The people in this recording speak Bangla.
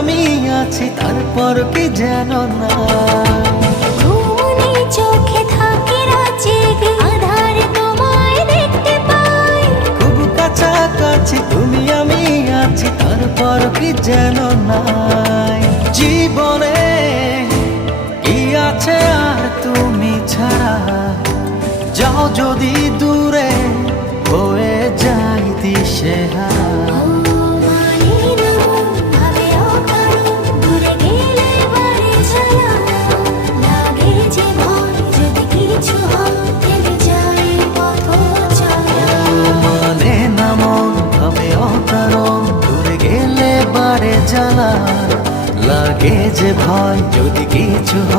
আমি আছি তারপর কি যেন না। ঘুমনে চোখে থাকে রাত জেগে, আধারে তোমায় দেখতে পাই। খুব কাছাকাছি তুমি আমি আছি তারপর কি যেন নাই। জীবনে কি আছে আর তুমি ছাড়া, যাও যদি দূরে হয়ে যাই দিশেহারা। মানে না মন ভাবে অকারণ, দূরে গেলে বারে জ্বালা লাগে যে ভয় যদি কিছু হয়।